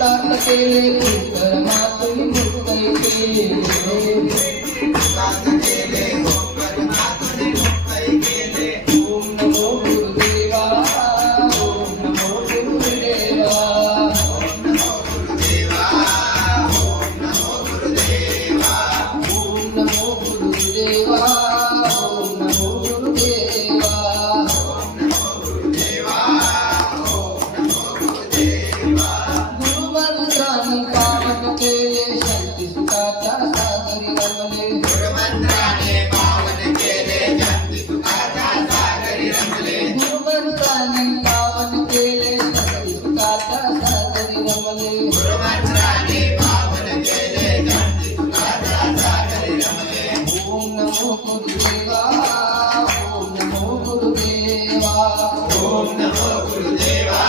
तात केले परमात्मी मुक्तै केले तात केले परमात्मी मुक्तै केले ओम नमो गुरुदेवा ओम नमो गुरुदेवा ओम नमो गुरुदेवा ओम नमो गुरुदेवा ओम नमो गुरुदेवा ओम नमो गुरुदेवा गुरुमंत्राने पावन केले शांती सुखाच्या सागरी रमले गुरुमंत्राने पावन केले शांती सुखाच्या सागरी रमले गुरुमंत्राने पावन केले शांती सुखाच्या सागरी रमले गुरुमंत्राने पावन केले शांती सुखाच्या सागरी रमले ओम नमो गुरुदेवा ओम नमो गुरुदेवा ओम नमो गुरुदेवा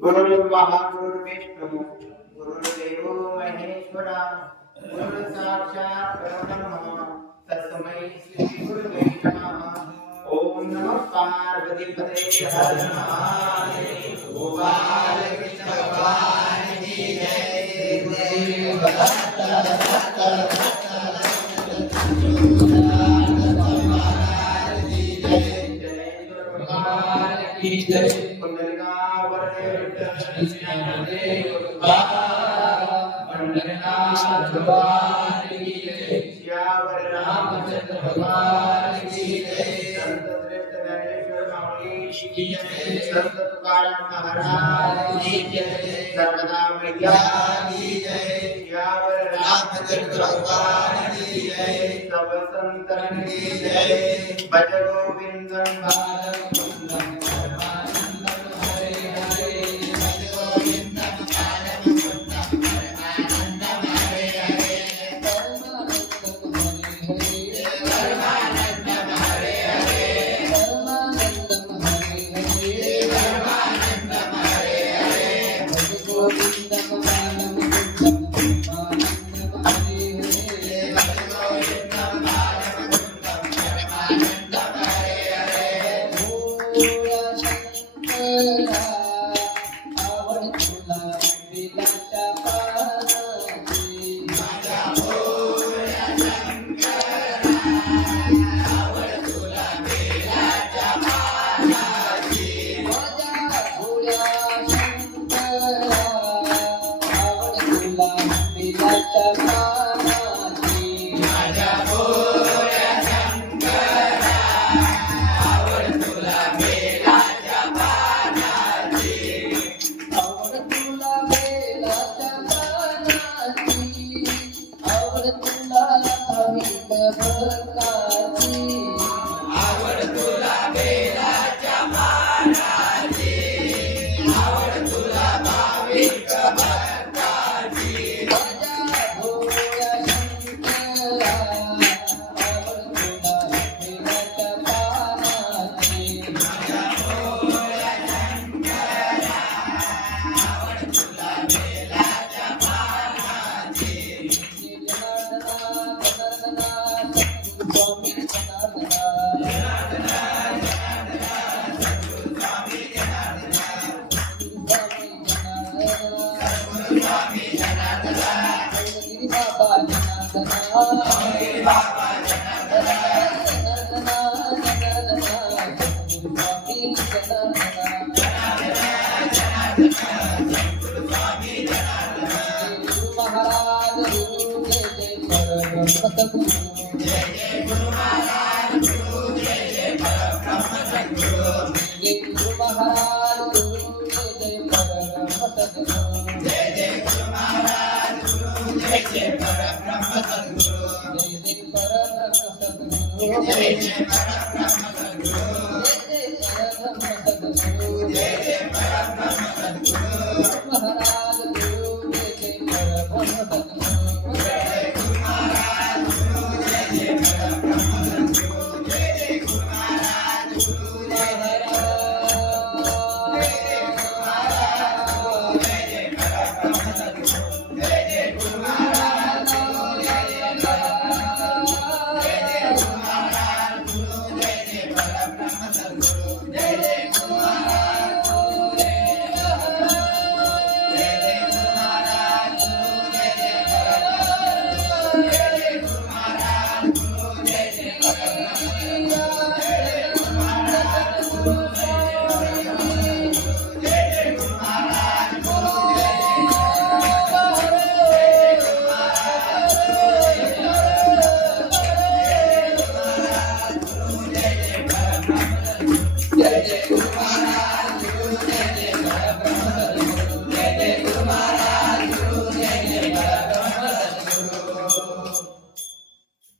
गुरुर्ब्रह्मा गुरुर्विष्णु गुरुर्देवो महेश्वरा गुरु साक्षात् परब्रह्म तस्मै श्री गुरुवे नमः ओम नमः पार्वतीपते हर महादेव गोपाल कृष्ण भगवान की जय गुरुदेव दत्त की जय पंडरनाथ भगवान की जय श्यावर रामचंद्र भगवान की जय संत श्रेष्ठ ज्ञानेश्वर माऊली की जय संत तुकाराम महाराज की जय सर्वदा मैया की जय श्यावर रामचंद्र भगवान की जय सब संतन की जय भज गोविंदम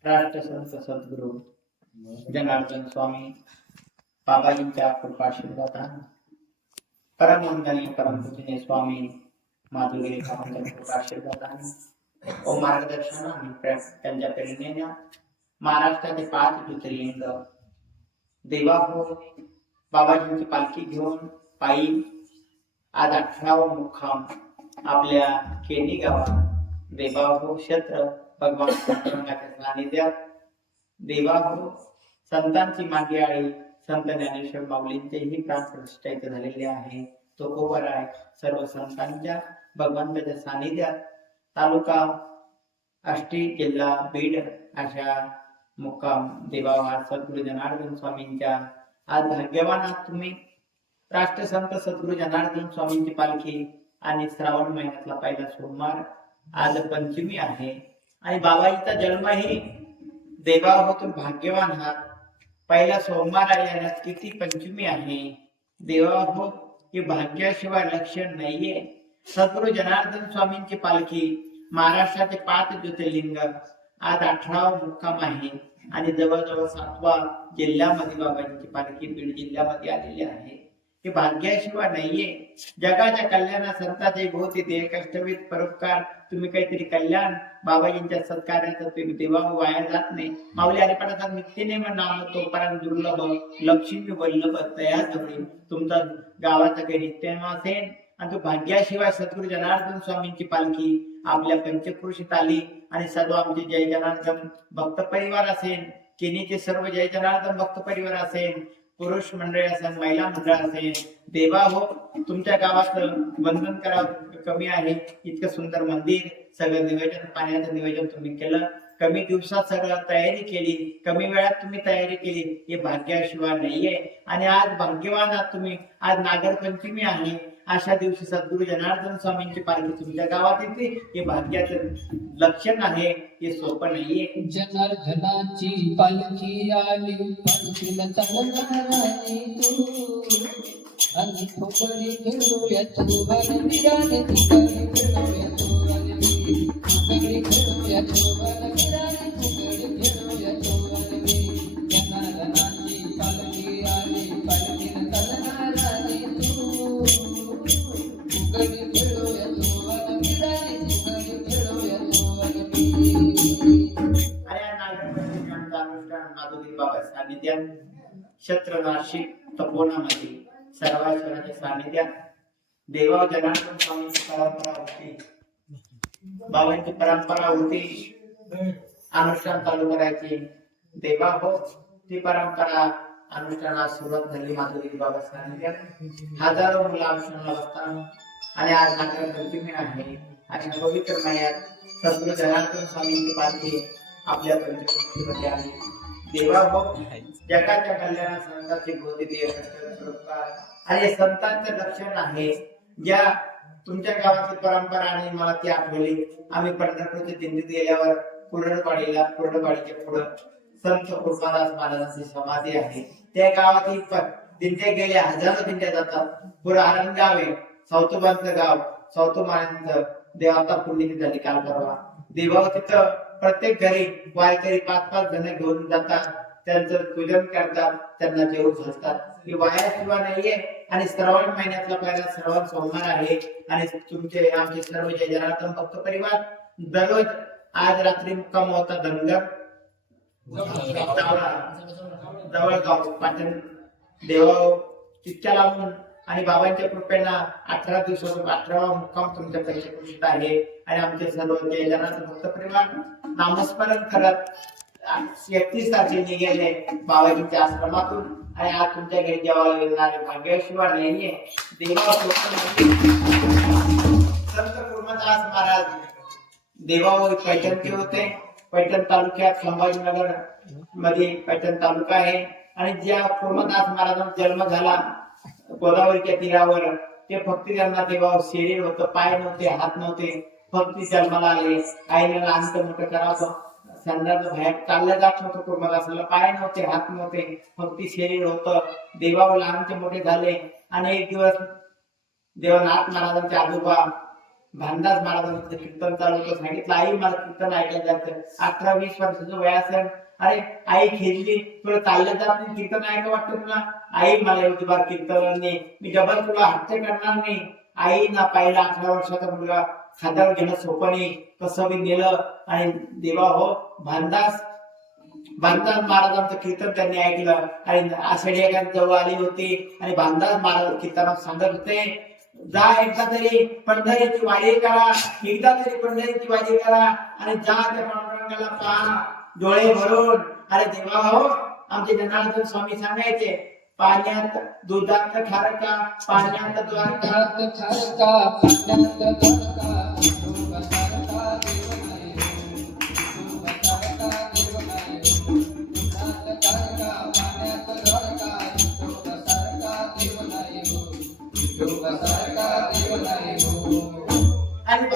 राष्ट्रसंत सद्गुरू जनार्दन स्वामी बाबाजींच्या कृपाशीर्वादाने परमवंदनीय परमपूजनीय स्वामी माधुरी काकांच्या कृपाशीर्वादाने व मार्गदर्शनाने त्यांच्या प्रेरणेने महाराष्ट्राचे 5 ज्योतिर्लिंग देवाभाऊ बाबाजींची पालखी घेऊन पायी आज 18वा मुक्काम आपल्या केनी गावात देवाभाऊ क्षेत्र भगवान पांडुरंगाच्या सानिध्यात देवाभाऊ संतांची मागेआळी संत ज्ञानेश्वर माऊलींचेही प्राणप्रतिष्ठा इथे झालेले आहे. तो कोवर आहे सर्व संतांच्या भगवंताच्या सानिध्यात तालुका आष्टी जिल्हा बीड अशा मुक्काम देवाभाऊ सद्गुरू जनार्दन स्वामींच्या आज भाग्यवान आहात तुम्ही. राष्ट्रसंत सद्गुरू जनार्दन स्वामींची पालखी आणि श्रावण महिन्यातला पहिला सोमवार आज पंचमी आहे आणि बाबाजीचा जन्मही देवाभाऊतून भाग्यवान आहात. पहिला सोमवार आहे आणि किती पंचमी आहे. देवाभाऊ हे भाग्याशिवाय लक्षण नाहीये. सद्गुरू जनार्दन स्वामींची पालखी महाराष्ट्राचे 5 ज्योतिर्लिंग आज 18वा मुक्काम आहे आणि जवळजवळ 7वा जिल्ह्यामध्ये बाबाजींची पालखी बीड जिल्ह्यामध्ये आलेली आहे. हे भाग्याशिवाय नाहीये. जगाच्या कल्याणा संतांचे भोवती देह कष्टवीत परोपकार तुम्ही काहीतरी कल्याण बाबाजींच्या सत्कार्याचं तुम्ही देवाभाऊ वाया जात नाही. माऊली हरिपाठाचा नित्यनेम नाम तो परम दुर्लभ लक्ष्मी वल्लभ तया जवळी तुमचा गावाचा काही नित्यनेम असेल आणि तो भाग्याशिवाय सद्गुरू जनार्दन स्वामींची पालखी आपल्या पंचक्रोशीत आली आणि सर्व आमचे जय जनार्दन भक्त परिवार असेल, केनीचे सर्व जय जनार्दन भक्त परिवार असेल, पुरुष मंडळ असेल, महिला मंडळ असेल, देवाभाऊ तुमच्या गावात वंदन करावं कमी आहे. इतकं सुंदर मंदिर, सगळं नियोजन, पाण्याचं नियोजन तुम्ही केलं, कमी दिवसात सगळं तयारी केली, कमी वेळात तुम्ही तयारी केली. हे भाग्याशिवाय नाहीये आणि आज भाग्यवान आहात तुम्ही. आज नागरपंचमी आहे. अशा दिवशी सद्गुरू जनार्दन स्वामींची पालखी तुमच्या गावात येते. हे भाग्याचं लक्षण आहे. हे सोपं नाहीये. जनार्दनाची पालखी आली, पालखीला चालणाराने तू आणि फुकडी खेळूया तू वनविराने, फुकडी खेळूया तू वनवी, फुकडी खेळूया तू वनविराने, फुकडी खेळूया तू वनवी. जनार्दनाची पालखी आली, पालखीला चालणाराने तू फुकडी खेळूया तू वनविराने, फुकडी खेळूया तू वनवी. माधुरी बाबा सानिध्यात क्षेत्र नाशिक तपोवनामध्ये सर्वेश्वराच्या सानिध्यात देवा जनार्दन स्वामींची परंपरा होती. बाबांची परंपरा होती अनुष्ठान चालू करायची. देवाभाऊ ती परंपरा अनुष्ठानास सुरुवात झाली. माधुरी बाबा सानिध्यात हजारो मुलं अनुष्ठानाला बसतात आणि आज नागरपंचमी आहे. अशा पवित्र महिन्यात सद्गुरू जनार्दन स्वामींची पालखी आपल्या पंचक्रोशीमध्ये आली. देवाभाऊ जगाच्या कल्याणात संतांची गोदी दे आणि हे संतांचं लक्षण आहे. ज्या तुमच्या गावाची परंपरा आणि मला ती आठवली. आम्ही पंढरपूरच्या दिंडीत गेल्यावर कुर्डवाडीच्या पुढं संत कृपादास महाराजांची समाधी आहे. त्या गावात दिंड्या गेल्या, हजारो दिंड्या जातात. पुढे आनंद गाव आहे, सौतोबांचं गाव, सौतोबांचं देवाता पुण्यतिथी झाली काल परवा. देवाव तिथं प्रत्येक घरी वारकरी 5-5 जण घेऊन जातात, त्यांचं पूजन करतात, त्यांना जेवू घालतात. ही वाया किंवा नाहीये. आणि श्रावण महिन्यातला पहिला श्रावण सोमवार आहे. आणि तुमचे आमचे सर्व जय जनार्दन भक्त परिवार दररोज आज रात्री मुक्काम होता धनगर जवळगाव पाटण देवाव तितक्या लावून. आणि बाबांच्या कृपेला 18 दिवसाचा 18वा मुक्काम तुमच्या पैशात आहे. आणि आमचे सर्व जय जनार्दन भक्त परिवार नामस्मरण करत 31 तारखेला गेले बाबाजींच्या आश्रमातून. आणि आज तुमच्या घरी जेवायला येणारे भाग्यशिवाय नाहीये. देवा संत कुर्मदास महाराज देवावर पैठणचे होते. पैठण तालुक्यात संभाजीनगर मध्ये पैठण तालुका आहे. आणि ज्या कुर्मदास महाराजांचा जन्म झाला गोदावरीच्या तीरावर, ते फक्त त्यांना देवावर शरीर होतं, पाय नव्हते, हात नव्हते, फक्त जन्माला आले. आईने लहानचं मोठं करावं, संडास बाहेर चाललं जात नव्हतं. कुर्मदासाला पाय नव्हते, हात नव्हते, फक्त शरीर होतं. देवावर लहानचे मोठे झाले. आणि एक दिवस देवनाथ महाराजांचे आजोबा भानदास महाराजांचं कीर्तन चालू होतं. सांगितलं, आई मला कीर्तन ऐकायला जायचं. 18-20 वर्षाचं वय असेल. अरे आई खेळली, तुला चाललं जात नाही, कीर्तन ऐका वाटतं तुला? आई मला एवढी बार कीर्तन नाही, मी डबल तुला हट्ट करणार नाही. आई ना पाहिला 18 वर्षाचा मुलगा खांद्यावर घेणं सोपं नाही, कसं बी नेलं. आणि देवा हो भानदास महाराजांचं कीर्तन त्यांनी ऐकलं. आणि आषाढी एकादशी जवळ आली होती. आणि भानदास महाराज कीर्तनात सांगत होते, जा एकदा तरी पंढरीची वारी करा, एकदा तरी पंढरीची वारी करा. आणि जा त्या पांडुरंगाला पहा डोळे भरून. अरे देवा हो, आमचे जनार्दन स्वामी सांगायचे, पाण्यात दुधात खारका, पाण्यात द्वारका, आणि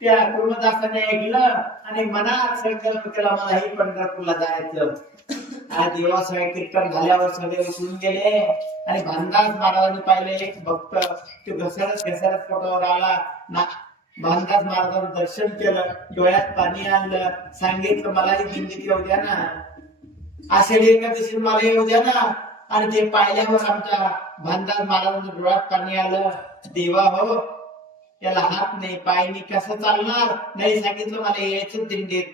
त्या कुर्मदासाने ऐकलं आणि मनात संकल्प केला, मला ही पंढरपूरला जायचं. आज देवाशिवाय कीर्तन झाल्यावर सगळे विसरून गेले. आणि भानदास महाराजांनी पाहिले एक भक्त, ते घसरत पोटावर आला. भानदास महाराजांचं दर्शन केलं, डोळ्यात पाणी आणलं, सांगितलं मलाही दिंडीत येऊ द्या ना, आषाढी एकादशी मला येऊ द्या ना. आणि ते पाहिल्यावर आमच्या भानदास महाराजांच्या डोळ्यात पाणी आलं. देवा हो, त्याला हात नाही, पाय नाही, कसं चालणार? नाही सांगितलं मला यायचं दिंडीत.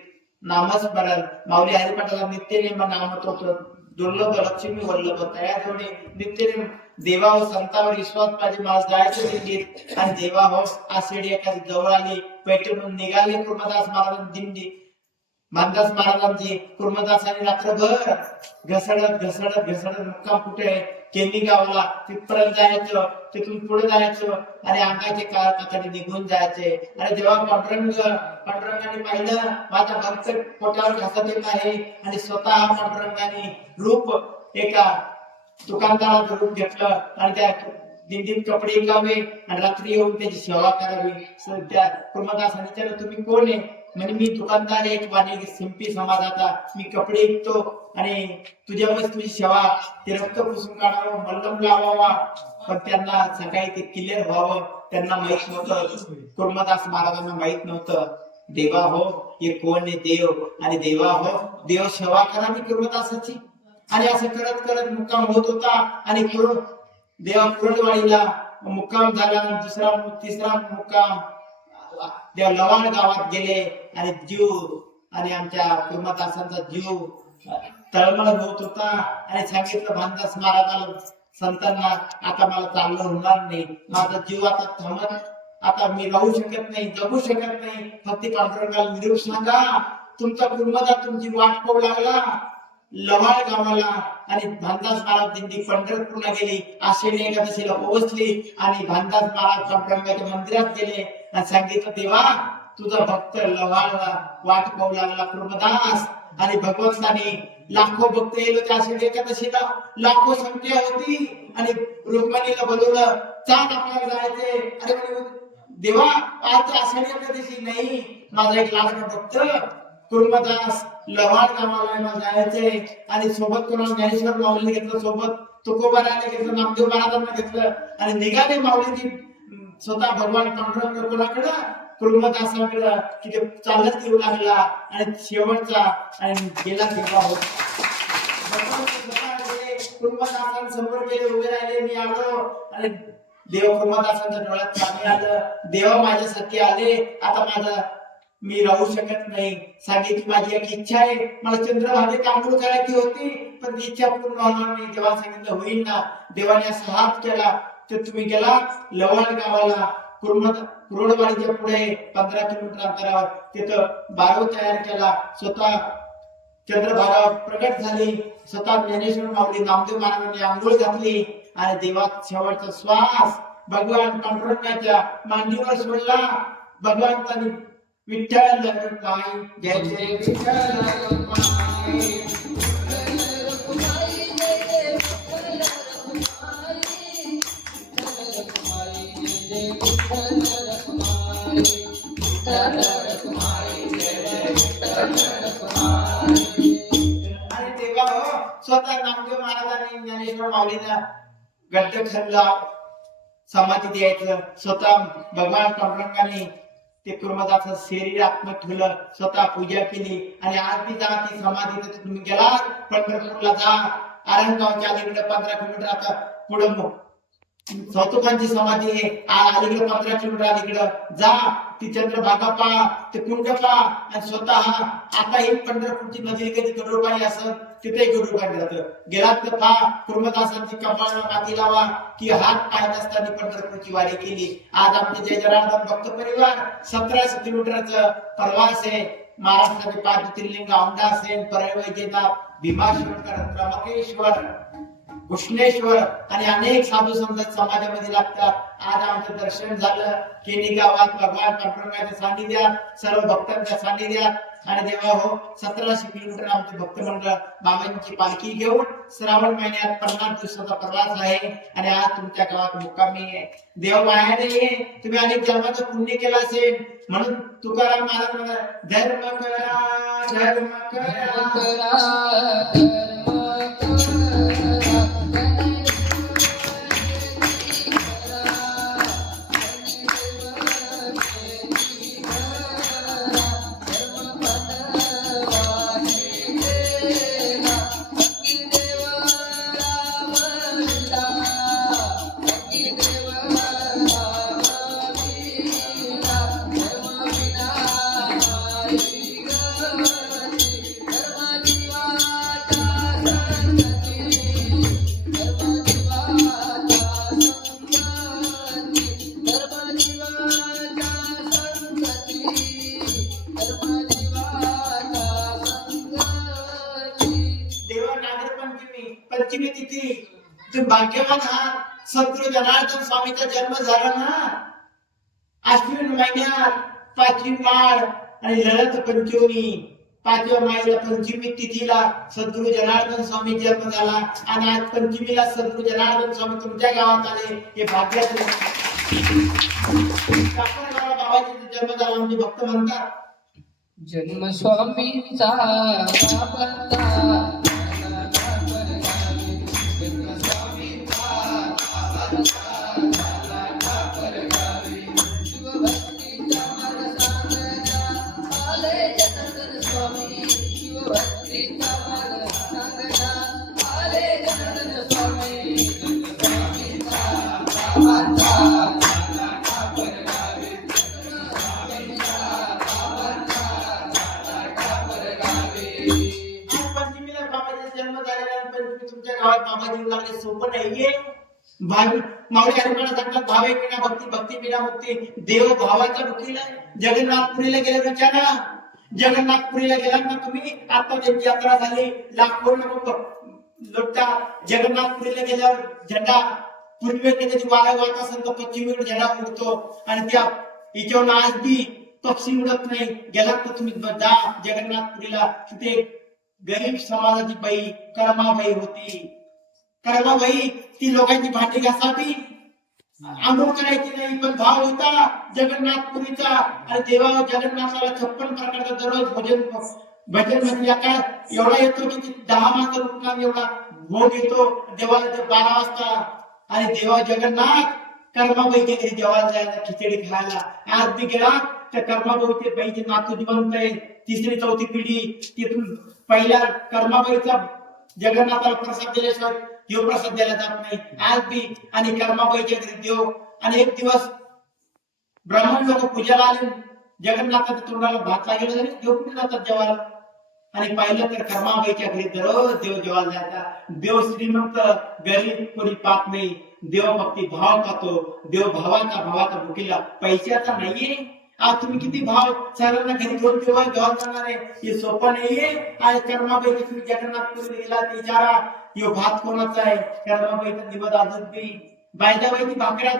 नामस्मरण माऊली हरिपाठाला नित्यनेम नामत होतं. दुर्लभ लक्ष्मी वल्लभ तयार होणे नित्यनेम. देवा हो, संतावर विश्वास पाहिजे, मला जायचं दिंडीत. आणि देवा हो, आषाढी एकादशी जवळ आली, पैठणहून निघाले कुर्मदास महाराजांची दिंडी. भानदास महाराजांची कुर्मदासांनी रात्रभर घसडत मुक्काम कुठे? केनी गावाला. तिथपर्यंत जायचं, तिथून पुढे जायचं आणि अंगाचे काळाकडे निघून जायचे. आणि जेव्हा पांडुरंगाने पाहिलं माझा भक्त पोटावर घासत येत आहे, आणि स्वतः पांडुरंगाने रूप एका दुकानदाराचं रूप घेतलं आणि त्या दिंडीत कपडे विकावे आणि रात्री येऊन त्याची सेवा करावी. त्या कुर्मदासाने विचारलं, तुम्ही कोण आहे? म्हणजे मी दुकानदार एक वाणी सिंपी समाजाचा, मी कपडे विकतो आणि तुझ्यावर तुझी सेवा, ते रक्त पुसून काढावं, मल्लम लावावा. पण त्यांना सकाळी ते क्लिअर व्हावं, त्यांना माहित नव्हतं. कुर्मदास महाराजांना माहित नव्हतं. देवा हो, हे कोण आहे? देव. आणि देवा हो, देव सेवा करा मी कुर्मदासाची. आणि असं करत करत मुक्काम होत होता. आणि देवा कुर्डवाडीला मुक्काम झाला. तिसरा मुक्काम देव लवाण गावात गेले. आणि जीव आणि आमच्या कुर्मदासांचा जीव तळमळ होत होता. आणि सांगितलं भानदास महाराजाला, संतांना, आता मला चालणं होणार नाही, माझा जीव आता थांबत, आता मी राहू शकत नाही, जगू शकत नाही. फक्त पांडुरंगाला निरोप सांगा, तुमचा कुर्मदास तुमची वाट पाहू लागला लवाळ गावाला. आणि भानदास महाराज दिंडी पंढरपूरला गेली. आषाढी एकादशीला पोहोचली. आणि भानदास महाराज पांडुरंगाच्या मंदिरात गेले आणि सांगितलं, देवा तुझा भक्त लवाळला वाट पाहू लागला कुर्मदास. आणि भगवंताने लाखो भक्त येलो त्या आषाढी एकादशीला, लाखो संख्या होती. आणि रुक्मिणीला बोलवलं, चाल आपल्याला जायचे. अरे म्हणे देवा, आज आषाढी एकादशी नाही, माझा एक लाडका भक्त कुर्मदास लवाड गावाला मला जायचंय. आणि सोबत कोणाला ज्ञानेश्वर माऊलीने घेतलं, सोबत तुकोबाराने घेतलं, नामदेव महाराजांना घेतलं. आणि निघाले माऊलीजी स्वतः भगवान पांडुरंग कोणाकडं, कुर्मदासाकडं, की ते चालत येऊ लागला. आणि शेवटचा आणि गेला तेव्हा होत कुर्मदासांसमोर गेले, उभे राहिले. मी आलो. आणि देव कुर्मदासांच्या डोळ्यात पाणी आलं. देव माझ्यासाठी आले, आता माझं मी राहू शकत नाही. सांगितली माझी एक इच्छा आहे, मला चंद्रभागेत आंघोळ करायची होती, पण ती इच्छा पूर्ण होणार नाही. देवाला सांगितलं होईल ना. देवाने असा हात केला. तर तुम्ही गेला लवाड गावाला, कुरोडवाडीच्या पुढे 15 किलोमीटर अंतरावर, तिथं बारव तयार केला. स्वतः चंद्रभागा प्रकट झाली. स्वतः ज्ञानेश्वर माऊली नामदेव महाराजांनी आंघोळ घातली. आणि देवात शेवटचा श्वास भगवान पांडुरंगाच्या मांडीवर सोडला. भगवंतांनी विठ्ठल रखुमाई, जय जय विठ्ठल रखुमाई. आणि तेव्हा स्वतः नामदेव महाराजांनी ज्ञानेश्वर माऊलीला गड्ड खणला, समाधी द्यायचं. स्वतः भगवान पांडुरंगाने ते कुर्मदाचं शरीर आत्म ठेवलं, स्वतः पूजा केली. आणि आज बी जा ती समाधी, तुम्ही गेला पंढरपूरला जा, आरणगावच्या अलीकडे 15 किलोमीटर आता पुढे सौतुकांची समाधी आहे. अलीकडे 15 किलोमीटर अलीकडे जा, ती चंद्रभागा पहा, ते कुंड पहा. आणि स्वतः आता ही पंढरपूरची नदी कधी गरुडपाणी असत, तिथे गरुडपाणी जातं. गेलात तर पहा, कुर्मदासांची कपाळाला माती लावा, की हात पाहत असताना पंढरपूरची वारी केली. आज आमचे जय जनार्दन भक्त परिवार 1700 किलोमीटरचा प्रवास आहे. महाराष्ट्राचे 5 ज्योतिर्लिंग औंढा असेल, परळ वैजनाथ, भीमाशंकर, त्र्यंबकेश्वर, घृष्णेश्वर आणि अनेक साधू संत समाजामध्ये लागतात. आज आमचं दर्शन झालं केनी गावात भगवान पांडुरंगाच्या सानिध्यात, सर्व भक्तांच्या सानिध्यात. आणि जेव्हा 1700 किलोमीटर आमचे भक्त मंडळ बाबांची पालखी घेऊन श्रावण महिन्यात 50 दिवसाचा प्रवास आहे. आणि आज तुमच्या गावात मुक्कामी आहे. देव मायाने तुम्ही अनेक जन्माचं पुण्य केलं असेल, म्हणून तुकाराम महाराज म्हणतात, धर्म करा, धर्म करा. पंचमी तिथी तुम्ही भाग्यवान आहात. सद्गुरु जनार्दन स्वामीचा जन्म झाला ना आश्विन महिन्यात 5वी माळ आणि ललित पंचमी. 5व्या माळेला पंचमी तिथीला सद्गुरु जनार्दन स्वामी जन्म झाला. आणि आज पंचमीला सद्गुरु जनार्दन स्वामी तुमच्या गावात आले, हे भाग्याचं. बाबाजीचा जन्म झाला म्हणजे भक्त म्हणतात, जन्म स्वामींचा बाबांचा. बाबाजी लागले सोपं नाहीये. माऊली हरिपाठ सांगतात, भावे विना भक्ती, भक्ती विना मुक्ती. देव भावाचा वकील आहे. जगन्नाथपुरीला गेले विचारा, जगन्नाथपुरीला गेला ना तुम्ही, आता त्यांची यात्रा झाली, लाखो लोक लुटतात. जगन्नाथपुरीला गेल्यावर झेंडा पूर्वेकडे वारा वाहत असेल तर पश्चिमेकडे झेंडा उडतो. आणि त्या हिच्यावर आज बी पक्षी उडत नाही. गेलात तर तुम्ही जा जगन्नाथपुरीला, तिथे गरीब समाजाची बाई कर्माबाई होती. कर्माबाई ती लोकांची भांडी घासावी, आंघोळ करायची नाही, पण भाव होता जगन्नाथपुरीचा. आणि देवा जगन्नाथाला 56 प्रकारचा दररोज भजन म्हणजे काय एवढा येतो की 10 माणसं रुपयाला एवढा भोग येतो देवाला ते 12 वाजता. आणि देवा जगन्नाथ कर्माबाईच्या घरी जेवायला जायला, खिचडी खायला. आज बी गेला त्या कर्माबाईचे बाईचे नातू जिवंत आहे, 3री 4थी पिढी. तिथून पहिल्या कर्माबाईचा जगन्नाथाला प्रसाद दिल्याशिवाय देव प्रसाद द्यायला जात नाही आज बी. आणि कर्माबाईच्या घरी देव. आणि एक दिवस ब्राह्मण लोक पूजाला आले, जगन्नाथाच्या तोंडाला भात लागेल तरी देव कुठे जातात जेवायला. आणि पाहिलं तर कर्माबाईच्या घरी दररोज देव जेवायला जायचा. देव श्रीमंत गरीब कोणी पाहत नाही, देव भक्ती भाव पाहतो. देव भावाचा भुकीला पैशाचा नाहीये. आज तुम्ही किती भाव सर्वांना घरी घेऊन जेव्हा जाणार आहे, हे सोपं नाहीये. आज कर्माबाई तुम्ही जगन्नाथपुरी गेला ते विचारा यो भात कोणाचा आहे. कर्माबाईचा दिवस अजून बी बायदाबाईची भाकऱ्या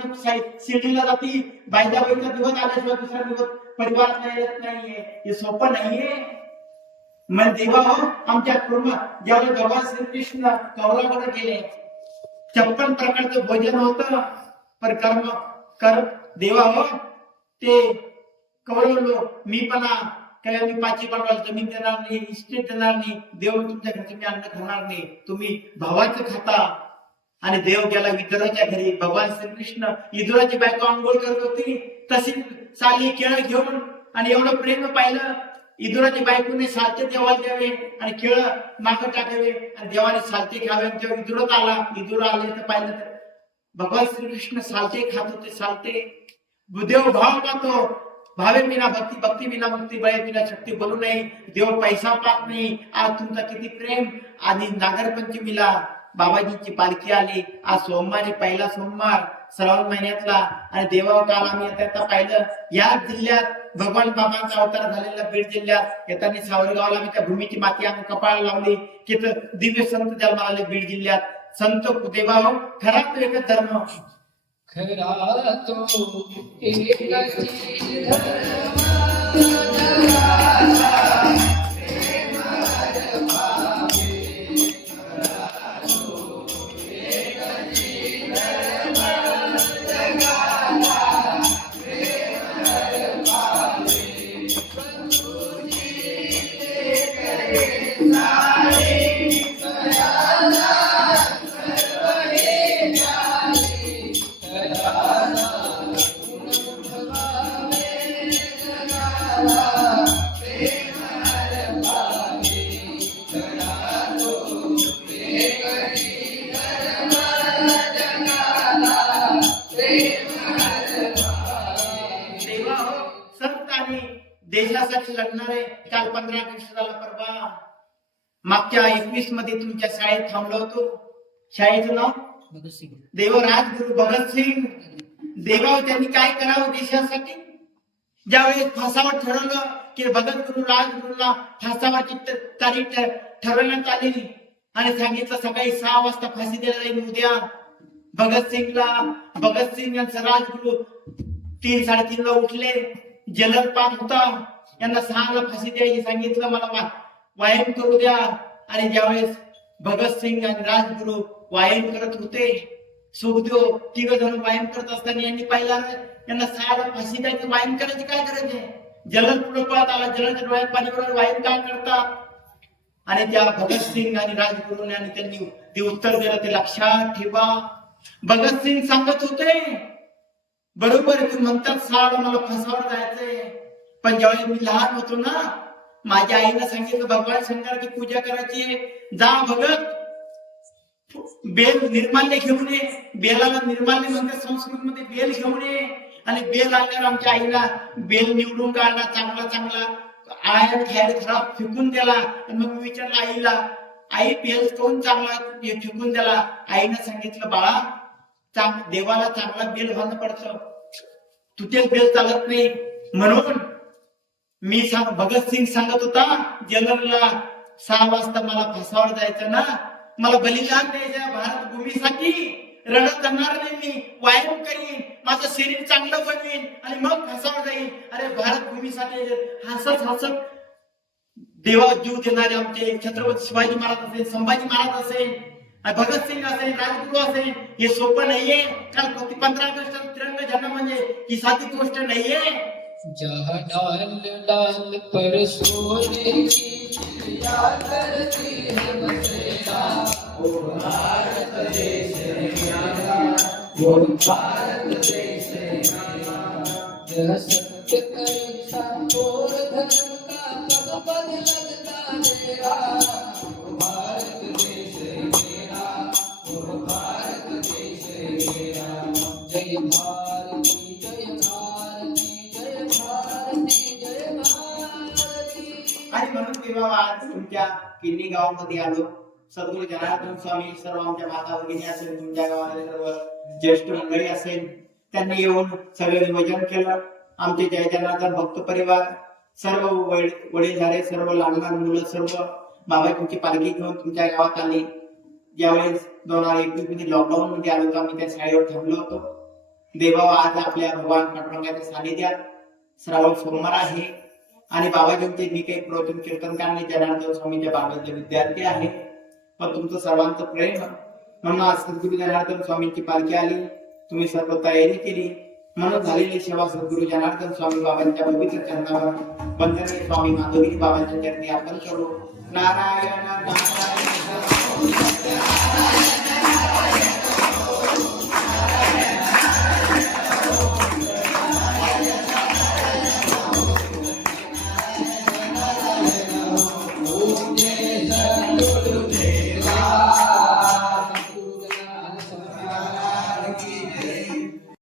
शिर्डीला जाती. बायदाबाईचा दिवस आल्याशिवाय दुसरा दिवस परिवारात येत नाहीये. हे सोपं नाहीये. मग देवा हो आमच्या कुटुंब ज्यावेळी भगवान श्रीकृष्ण कौरवाकडे गेले 56 प्रकारचं भोजन होतं. पण कर देवा हो ते कौरव लोक मी काय मी पाची बनवायला जमीन देणार नाही, इस्टेट देणार नाही. देव तुमच्या घरचं मी अन्न खाणार नाही, तुम्ही भावाचं खाता. आणि देव गेला विदुराच्या घरी. भगवान श्रीकृष्ण विदुराची बायको आंघोळ करत होती, तशी साली केळ घेऊन. आणि एवढं प्रेम पाहिलं विदुराची बायकोने सालते देवाला द्यावे आणि केळ मागं टाकावे आणि देवाने सालते खावे. तेव्हा विदुरात आला. विदुर आले तर पाहिलं तर भगवान श्रीकृष्ण सालते खात होते. सालते देव भाव पाहतो. भावे विना भक्ती, भक्ती विना मुक्ती, बळे विना शक्ती बोलू नये. देव पैसा पाहत नाही. आज तुमचा किती प्रेम. आणि नागरपंचमीला बाबाजींची पालखी आली. आज सोमवारी पहिला सोमवार श्रावण महिन्यातला. आणि देवा काल आम्ही आता पाहिलं या जिल्ह्यात भगवान बाबांचा अवतार झालेला बीड जिल्ह्यात येताना सावरगावला मी त्या भूमीची माती आम्ही कपाळाला लावली की दिव्य संत जन्माला आले बीड जिल्ह्यात. संत देवा खरा तो एकच धर्म. खरा तो एकच धर्म. देशासाठी लढणारे काल 15 ऑगस्ट झाला परवा. मागच्या 21 मध्ये तुमच्या शाळेत थांबलो होतो. शाळेचं नाव देव राजगुरु भगतसिंग. देवा त्यांनी काय करावं देशासाठी. ज्यावेळेस फासावर ठरवलं की भगतगुरु राजगुरूला फासावरची तारीख ठरवण्यात आली आणि सांगितलं सकाळी 6 वाजता फाशी द्यायला जाईल उद्या. भगतसिंग यांचा राजगुरु 3-3:30 ला उठले. जलद पात होता. यांना 6 ला फाशी द्यायची सांगितलं. मला वायम करू द्या. आणि ज्यावेळेस भगतसिंग आणि राजगुरु वायम करत होते, सुखदेव 3 जण वायम करत असताना यांनी पाहिला यांना 6 ला फाशी द्यायची. वायम करायची काय गरज आहे. जलद पुढे पळत आला. जलद डोळ्यात पाणी बरोबर वायम काय करतात. आणि त्या भगतसिंग आणि राजगुरूने आणि त्यांनी ते उत्तर दिलं ते लक्षात ठेवा. भगतसिंग सांगत होते बरोबर ते म्हणतात 6 ला मला फासावर जायचंय. पण ज्यावेळेस मी लहान होतो ना माझ्या आईनं सांगितलं भगवान शंकराची पूजा करायची. जा भगत बेल निर्माल्य घेऊन ये. बेलाला निर्माल्य म्हणतात संस्कृत मध्ये. बेल घेऊन ये. आणि बेल आणल्यावर आमच्या आईला बेल निवडून काढला चांगला आया खायला खराब फेकून दिला. आणि मग मी विचारलं आईला आई बेल कोण चांगला फेकून दिला. आईनं सांगितलं बाळा देवाला चांगला बेल व्हायला पडतं, तुझे बेल चालत नाही. म्हणून मी भगतसिंग सांगत होता जनरलला 6 वाजता मला फासावर जायचं ना, मला बलिदान द्यायचं भारत भूमीसाठी. रडत करणार नाही मी, व्यायाम करीन, माझं शरीर चांगलं बनवीन आणि मग फासावर जाईन. अरे भारत भूमीसाठी हसत देवा जीव देणारे आमचे छत्रपती शिवाजी महाराज असेल, संभाजी महाराज असेल, भगतसिंग असेल, राजगुरू असेल, हे सोपं नाहीये. काल 15 ऑगस्ट तिरंगा झेंडा म्हणजे ही साधी गोष्ट नाहीये. जहाँ डाल डाल पर सोने की चिड़िया करती है बसेरा, वो भारत देश है मेरा, वो भारत देश है मेरा। यह सत्य अहिंसा और धर्म का पद पद लगता मेरा, वो भारत देश है मेरा, वो भारत देश है मेरा। जय भारती जय भारती जय भारती जय भारती। आणि म्हणून तेव्हा आज तुमच्या किन्नी गावामध्ये आलो. सद्गुरू जनार्दन स्वामी, सर्व आमच्या माता भगिनी असेल, तुमच्या गावातील सर्व ज्येष्ठ मंडळी असेल, त्यांनी येऊन सगळे नियोजन केलं. आमचे जय जनार्दन भक्त परिवार, सर्व वडील झाले, सर्व लहान लहान मुलं, सर्व बाबा तुमची पालखी घेऊन तुमच्या गावात आली. ज्यावेळेस 2021 मध्ये लॉकडाऊन मध्ये आलो होतो, आम्ही त्या शाळेवर थांबलो होतो. देवा आज आपल्या भगवान पांडुरंगाच्या सानिध्यात श्रावण सोमवार आहे आणि बाबाजींचे मी काही प्रवचन कीर्तन करणे जनार्दन स्वामीच्या बाबांचे विद्यार्थी आहे. पण तुमचं सर्वांचं प्रेम म्हणून आज सद्गुरू जनार्दन स्वामींची पालखी आली. तुम्ही सर्व तयारी केली म्हणून झालेली सेवा सद्गुरू जनार्दन स्वामी बाबांच्या पवित्र चरणावर वंदनीय स्वामी माधवगिरी बाबांच्या चरणी अर्पण करू. नारायण नारायण